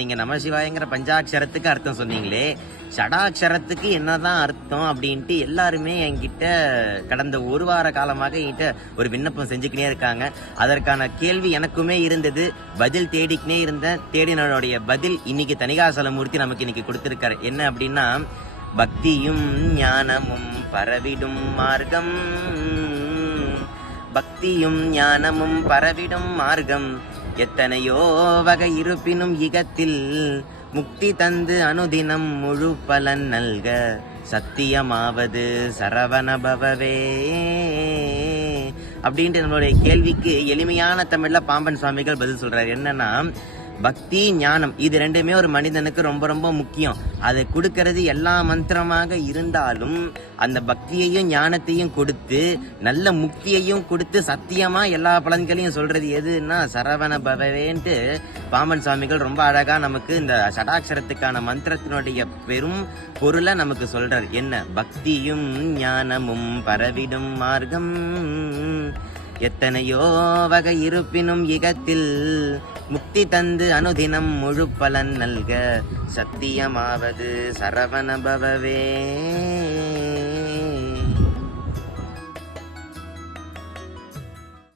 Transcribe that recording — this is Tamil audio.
நீங்க நம சிவாயங்கிற பஞ்சாட்சரத்துக்கு அர்த்தம் சொன்னீங்களே ஷடாட்சரத்துக்கு என்னதான் அர்த்தம் அப்படின்ட்டு எல்லாருமே என்கிட்ட கடந்த ஒரு வார காலமாக என்கிட்ட ஒரு விண்ணப்பம் செஞ்சுக்கினே இருக்காங்க. அதற்கான கேள்வி எனக்குமே இருந்தது. பதில் தேடிக்கினே இருந்தேன். தேடினோடைய பதில் இன்னைக்கு தனிகாசலமூர்த்தி நமக்கு இன்னைக்கு கொடுத்துருக்காரு. என்ன அப்படின்னா பக்தியும் ஞானமும் பரவிடும் மார்க்கம். பக்தியும் ஞானமும் பரவிடும் மார்க்கம். எத்தனையோ வகை இருப்பினும் இகத்தில் முக்தி தந்து அனுதினம் முழு பலன் நல்க சத்தியமாவது சரவணபவவே. அப்படின்ட்டு நம்மளுடைய கேள்விக்கு எளிமையான தமிழில் பாம்பன் சுவாமிகள் பதில் சொல்கிறார் என்னன்னா பக்தி ஞானம் இது ரெண்டுமே ஒரு மனிதனுக்கு ரொம்ப ரொம்ப முக்கியம். அதை கொடுக்கறது எல்லா மந்திரமாக இருந்தாலும் அந்த பக்தியையும் ஞானத்தையும் கொடுத்து நல்ல முக்தியையும் கொடுத்து சத்தியமா எல்லா பலன்களையும் சொல்றது எதுன்னா சரவண பவவேன்ட்டு பாமன் சுவாமிகள் ரொம்ப அழகா நமக்கு இந்த சடாட்சரத்துக்கான மந்திரத்தினுடைய பெரும் பொருளை நமக்கு சொல்றார். என்ன? பக்தியும் ஞானமும் பரவிடும் மார்க்கம். எத்தனையோ வகை இருப்பினும் இகத்தில் முக்தி தந்து அனுதினம் முழு பலன் நல்க சத்தியமாவது சரவணபவவே